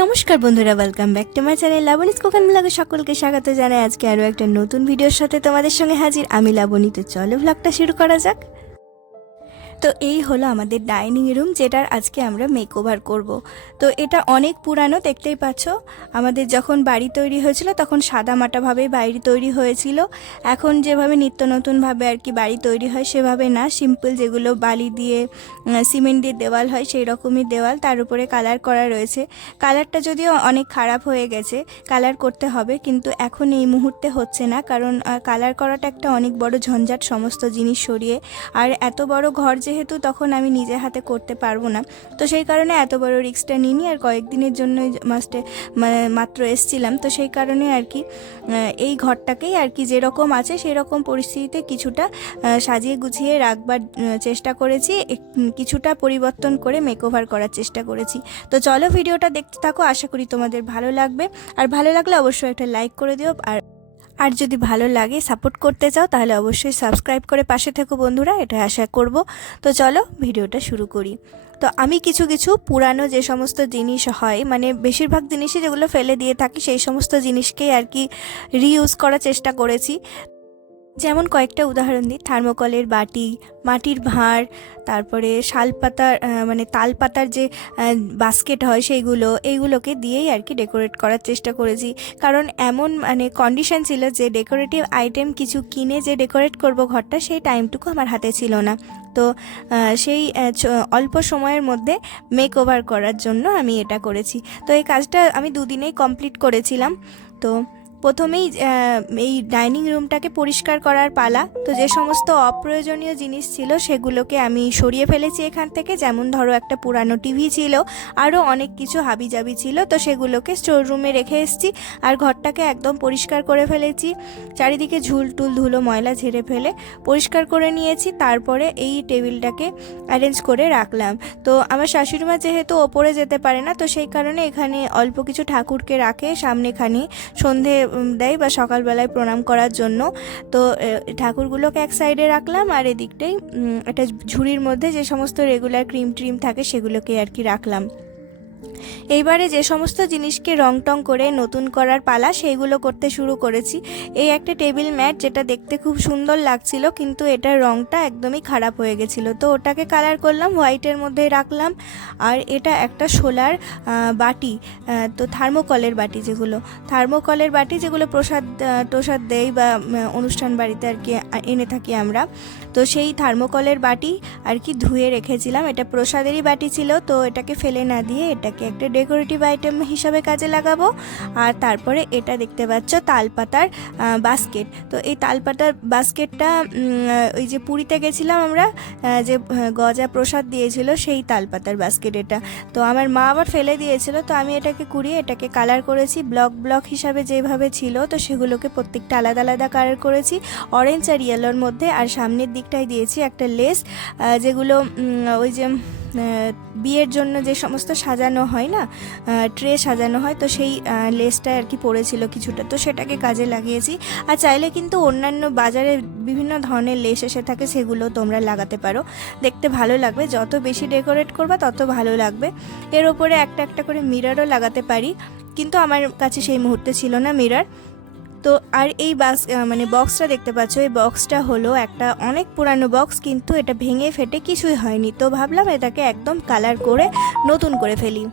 নমস্কার বন্ধুরা, welcome back to my channel Labani's cooking ব্লগে সকলকে স্বাগত জানাই। আজকে আরও একটা নতুন ভিডিওর সাথে তোমাদের সঙ্গে হাজির আমি লাবণী। তো চলো ব্লগটা শুরু করা যাক। তো এই হলো আমাদের ডাইনিং রুম, যেটার আজকে আমরা মেকওভার করব। তো এটা অনেক পুরানো, দেখতেই পাচ্ছ। আমাদের যখন বাড়ি তৈরি হয়েছিল তখন সাদামাটাভাবেই বাড়ি তৈরি হয়েছিল। এখন যেভাবে নিত্য নতুনভাবে আর কি বাড়ি তৈরি হয় সেভাবে না, সিম্পল যেগুলো বালি দিয়ে সিমেন্ট দিয়ে দেওয়াল হয় সেই রকমই দেওয়াল, তার উপরে কালার করা রয়েছে। কালারটা যদিও অনেক খারাপ হয়ে গেছে, কালার করতে হবে, কিন্তু এখন এই মুহূর্তে হচ্ছে না, কারণ কালার করাটা একটা অনেক বড় ঝঞ্ঝাট, সমস্ত জিনিস সরিয়ে। আর এত বড় ঘর যেহেতু, তখন আমি নিজে হাতে করতে পারবো না, তো সেই কারণে এত বড় রিস্কটা নিইনি। আর কয়েকদিনের জন্য মাত্র এসছিলাম, তো সেই কারণে আর কি এই ঘরটাকেই আর কি যেরকম আছে সেই রকম পরিস্থিতিতে কিছুটা সাজিয়ে গুছিয়ে রাখবার চেষ্টা করেছি, কিছুটা পরিবর্তন করে মেকওভার করার চেষ্টা করেছি। তো চলো ভিডিওটা দেখতে থাকো, আশা করি তোমাদের ভালো লাগবে। আর ভালো লাগলে অবশ্যই একটা লাইক করে দিও, আর যদি ভালো লাগে সাপোর্ট করতে চাও তাহলে অবশ্যই সাবস্ক্রাইব করে পাশে থেকো বন্ধুরা, এটা আশা করব। তো চলো ভিডিওটা শুরু করি। তো আমি কিছু কিছু পুরানো যে সমস্ত জিনিস হয়, মানে বেশিরভাগ জিনিসই যেগুলো ফেলে দিয়ে থাকি, সেই সমস্ত জিনিসকেই আর কি রিইউজ করার চেষ্টা করেছি। যেমন কয়েকটা উদাহরণ দিই, থার্মোকলের বাটি, মাটির ভাঁড়, তারপরে শালপাতার মানে তালপাতার যে বাস্কেট হয় এইগুলোকে দিয়েই আর কি ডেকোরেট করার চেষ্টা করেছি। কারণ এমন মানে কন্ডিশন ছিল যে ডেকোরেটিভ আইটেম কিছু কিনে যে ডেকোরেট করব ঘরটা, সেই টাইমটুকু আমার হাতে ছিল না। তো সেই অল্প সময়ের মধ্যে মেক ওভার করার জন্য আমি এটা করেছি। তো এই কাজটা আমি দুদিনেই কমপ্লিট করেছিলাম। তো প্রথমেই এই ডাইনিং রুমটাকে পরিষ্কার করার পালা। তো যে সমস্ত অপ্রয়োজনীয় জিনিস ছিল সেগুলোকে আমি সরিয়ে ফেলেছি এখান থেকে। যেমন ধরো একটা পুরানো টিভি ছিল, আরও অনেক কিছু হাবিজাবি ছিল, তো সেগুলোকে স্টোর রুমে রেখে এসেছি। আর ঘরটাকে একদম পরিষ্কার করে ফেলেছি, চারিদিকে ঝুলটুল ধুলো ময়লা ঝেড়ে ফেলে পরিষ্কার করে নিয়েছি। তারপরে এই টেবিলটাকে অ্যারেঞ্জ করে রাখলাম। তো আমার শাশুড়িমা যেহেতু ওপরে যেতে পারে না, তো সেই কারণে এখানে অল্প কিছু ঠাকুরকে রাখে সামনেখানে, সন্ধে দেয় বা সকালবেলায় প্রণাম করার জন্য। তো ঠাকুরগুলোকে এক সাইডে রাখলাম, আর এদিকটাই একটা ঝুড়ির মধ্যে যে সমস্ত রেগুলার ক্রিম ট্রিম থাকে সেগুলোকে আর কি রাখলাম। এইবারে যে সমস্ত জিনিসকে রং টং করে নতুন করার পালা, সেইগুলো করতে শুরু করেছি। এই একটা টেবিল ম্যাট, যেটা দেখতে খুব সুন্দর লাগছিল, কিন্তু এটার রংটা একদমই খারাপ হয়ে গেছিলো, তো ওটাকে কালার করলাম, হোয়াইটের মধ্যে রাখলাম। আর এটা একটা সোলার বাটি, তো থার্মোকলের বাটি যেগুলো প্রসাদ দেই বা অনুষ্ঠান বাড়িতে আর কি এনে থাকি আমরা। তো সেই থার্মোকলের বাটি আর কি ধুয়ে রেখেছিলাম, এটা প্রসাদেরই বাটি ছিল, তো এটাকে ফেলে না দিয়ে এটাকে একটা ডেকোরেটিভ আইটেম হিসাবে কাজে লাগাবো। আর তারপরে এটা দেখতে পাচ্ছ তালপাতার বাস্কেট। তো এই তালপাতার বাস্কেটটা ওই যে পুরীতে গেছিলাম আমরা, যে গজা প্রসাদ দিয়েছিল সেই তালপাতার বাস্কেট এটা। তো আমার মা আবার ফেলে দিয়েছিল, তো আমি এটাকে কুড়িয়ে এটাকে কালার করেছি ব্লক হিসাবে যেভাবে ছিল, তো সেগুলোকে প্রত্যেকটা আলাদা আলাদা কালার করেছি, অরেঞ্জ আর ইয়েলোর মধ্যে। আর সামনের দিকটায় দিয়েছি একটা লেস, যেগুলো ওই যে বিয়ের জন্য যে সমস্ত সাজানো হয় না, ট্রে সাজানো হয়, তো সেই লেসটা আর কি পড়েছিল কিছুটা, তো সেটাকে কাজে লাগিয়েছি। আর চাইলে কিন্তু অন্যান্য বাজারে বিভিন্ন ধরনের লেস এসে থাকে, সেগুলো তোমরা লাগাতে পারো, দেখতে ভালো লাগবে। যত বেশি ডেকোরেট করবা তত ভালো লাগবে। এর ওপরে একটা একটা করে মিররও লাগাতে পারি, কিন্তু আমার কাছে সেই মুহূর্তে ছিল না মিরর। তো আর এই বক্সটা দেখতে পাচ্ছ, এই বক্সটা হলো একটা অনেক পুরানো বক্স, কিন্তু এটা ভেঙে ফেটে কিছুই হয়নি, তো ভাবলাম এটাকে একদম কালার করে নতুন করে ফেলি।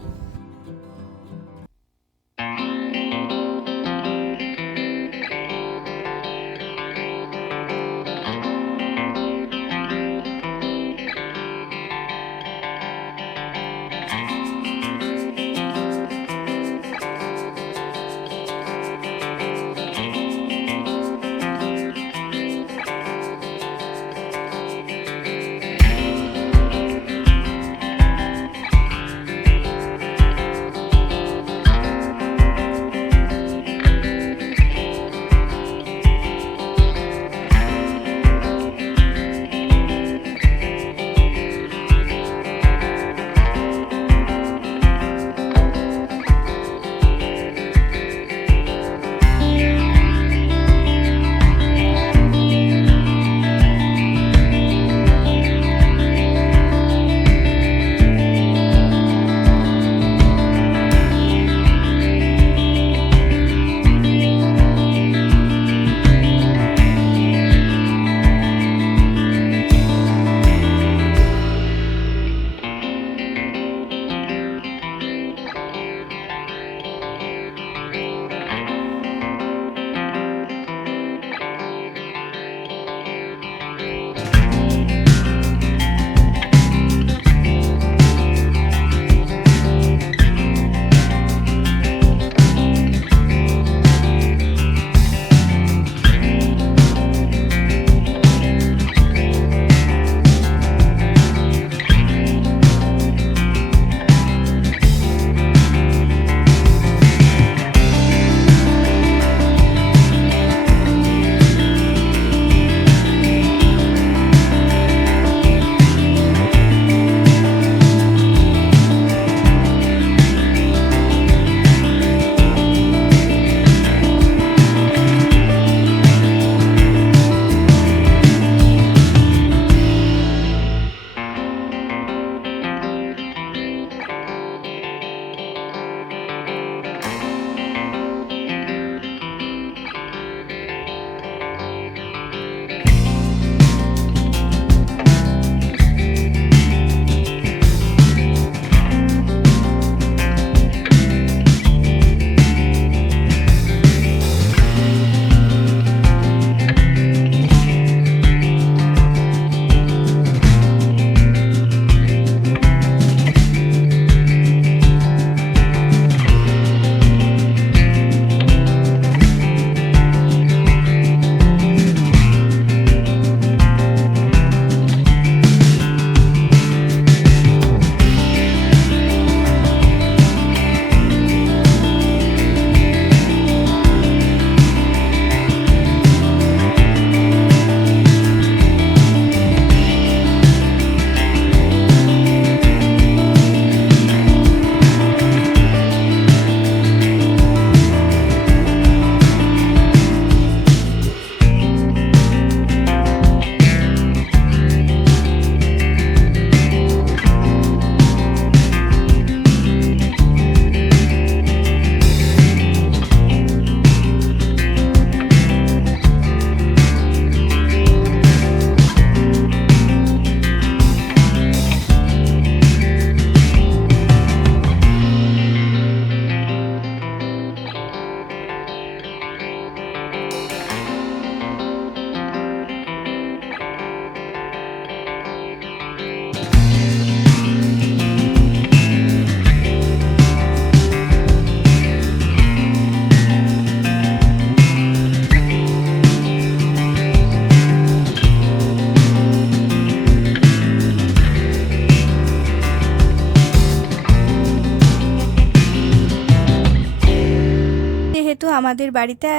আমাদের বাড়িতে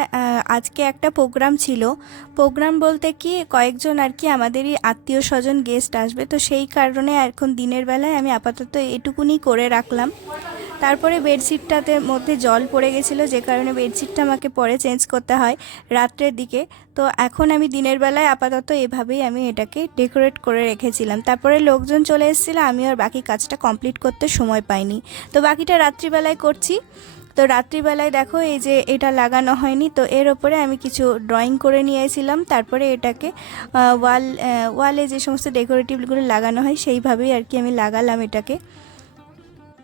আজকে একটা প্রোগ্রাম ছিল। প্রোগ্রাম বলতে কি কয়েকজন আর কি আমাদেরই আত্মীয় স্বজন গেস্ট আসবে, তো সেই কারণে এখন দিনের বেলায় আমি আপাতত এটুকুনি করে রাখলাম। তারপরে বেডশিটটাতে মধ্যে জল পড়ে গেছিলো, যে কারণে বেডশিটটা আমাকে পরে চেঞ্জ করতে হয় রাত্রের দিকে। তো এখন আমি দিনের বেলায় আপাতত এভাবেই আমি এটাকে ডেকোরেট করে রেখেছিলাম। তারপরে লোকজন চলে এসেছিলো, আমি আর বাকি কাজটা কমপ্লিট করতে সময় পাইনি, তো বাকিটা রাত্রিবেলায় করছি। তো রাত্রিবেলায় দেখো এই যে এটা লাগানো হয়নি, তো এর ওপরে আমি কিছু ড্রয়িং করে নিয়েছিলাম। তারপরে এটাকে ওয়ালে যে সমস্ত ডেকোরেটিভগুলো লাগানো হয় সেইভাবেই আর কি আমি লাগালাম এটাকে।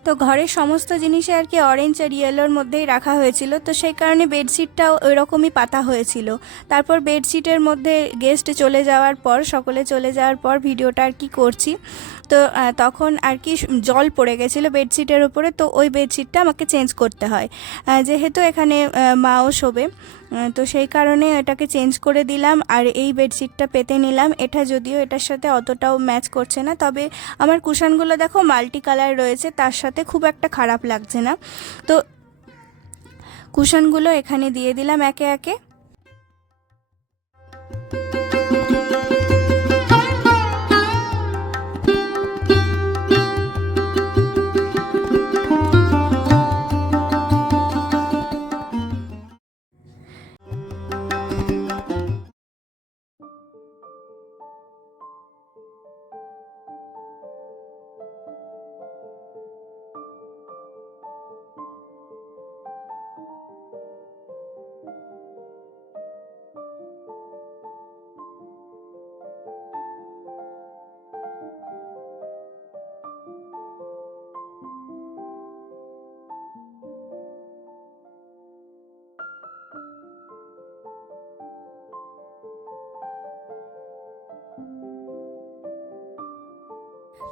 তো ঘরের সমস্ত জিনিসে আর কি অরেঞ্জ আর ইয়েলোর মধ্যেই রাখা হয়েছিল, তো সেই কারণে বেডশিটটাও ওইরকমই পাতা হয়েছিল। তারপর বেডশিটের মধ্যে গেস্ট চলে যাওয়ার পর, সকলে চলে যাওয়ার পর ভিডিওটা আর কি করছি, তো তখন আর কি জল পড়ে গেছিলো বেডশিটের উপরে, তো ওই বেডশিটটা আমাকে চেঞ্জ করতে হয়, যেহেতু এখানে মাও শোবে, তো সেই কারণে এটাকে চেঞ্জ করে দিলাম। আর এই বেডশিটটা পেতে নিলাম। এটা যদিও এটার সাথে অতটাও ম্যাচ করছে না, তবে আমার কুশনগুলো দেখো মাল্টি কালার রয়েছে, তার সাথে খুব একটা খারাপ লাগছে না। তো কুশনগুলো এখানে দিয়ে দিলাম একে একে।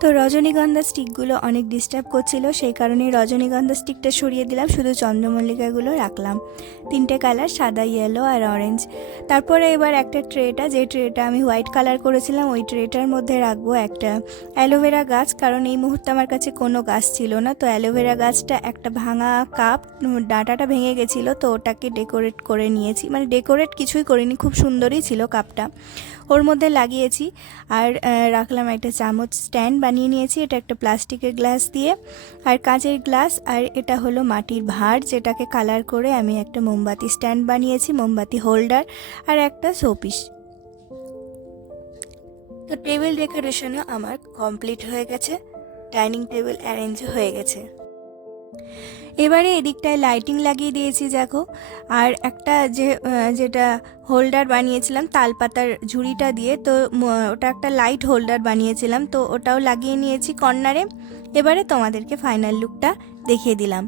তো রজনীগন্ধা স্টিকগুলো অনেক ডিস্টার্ব করছিল, সেই কারণে রজনীগন্ধা স্টিকটা সরিয়ে দিলাম, শুধু চন্দ্রমল্লিকাগুলো রাখলাম। 3টে কালার, সাদা, ইয়েলো আর অরেঞ্জ। তারপরে এবার একটা ট্রেটা, যে ট্রেটা আমি হোয়াইট কালার করেছিলাম, ওই ট্রেটার মধ্যে রাখবো একটা অ্যালোভেরা গাছ, কারণ এই মুহূর্তে আমার কাছে কোনো গাছ ছিল না। তো অ্যালোভেরা গাছটা একটা ভাঙা কাপ, ডাঁটাটা ভেঙে গেছিলো, তো ওটাকে ডেকোরেট করে নিয়েছি, মানে ডেকোরেট কিছুই করিনি, খুব সুন্দরই ছিল কাপটা, ওর মধ্যে লাগিয়েছি। আর রাখলাম একটা চামচ স্ট্যান্ড বানিয়ে নিয়েছি, এটা একটা প্লাস্টিকের গ্লাস দিয়ে, আর কাঁচের গ্লাস, আর এটা হলো মাটির ভাঁড়, যেটাকে কালার করে আমি একটা মোমবাতি স্ট্যান্ড বানিয়েছি, মোমবাতি হোল্ডার, আর একটা শোপিস। তো টেবিল ডেকোরেশনও আমার কমপ্লিট হয়ে গেছে, ডাইনিং টেবিল অ্যারেঞ্জ হয়ে গেছে। এবারে এদিকটায় লাইটিং লাগিয়ে দিয়েছি দেখো, আর একটা যেটা হোল্ডার বানিয়েছিলাম তালপাতার ঝুড়িটা দিয়ে, তো ওটা একটা লাইট হোল্ডার বানিয়েছিলাম, তো ওটাও লাগিয়ে নিয়েছি কর্নারে। এবারে তোমাদেরকে ফাইনাল লুকটা দেখিয়ে দিলাম।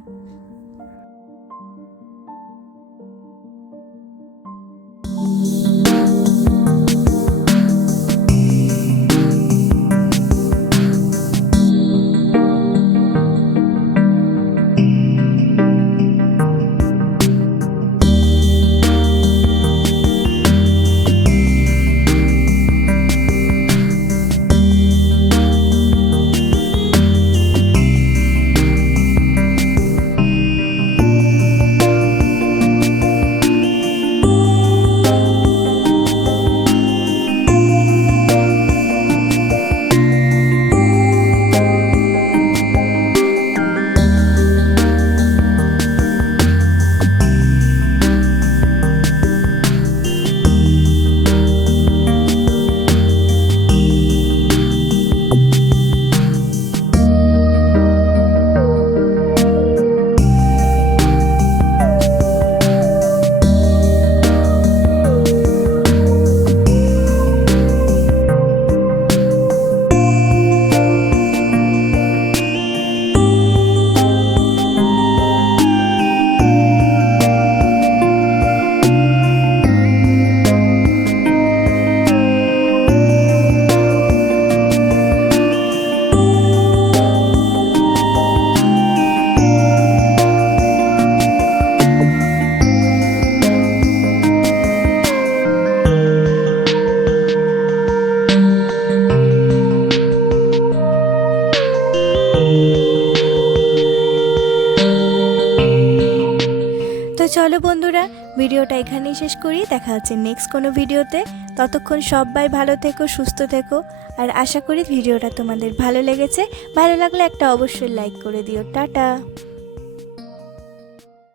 বন্ধুরা, ভিডিওটা এখানেই শেষ করি। দেখা হচ্ছে নেক্সট কোনো ভিডিওতে। ততক্ষণ সবাই ভালো থেকো, সুস্থ থেকো। আর আশা করি ভিডিওটা তোমাদের ভালো লেগেছে। ভালো লাগলে একটা অবশ্যই লাইক করে দিও। টাটা।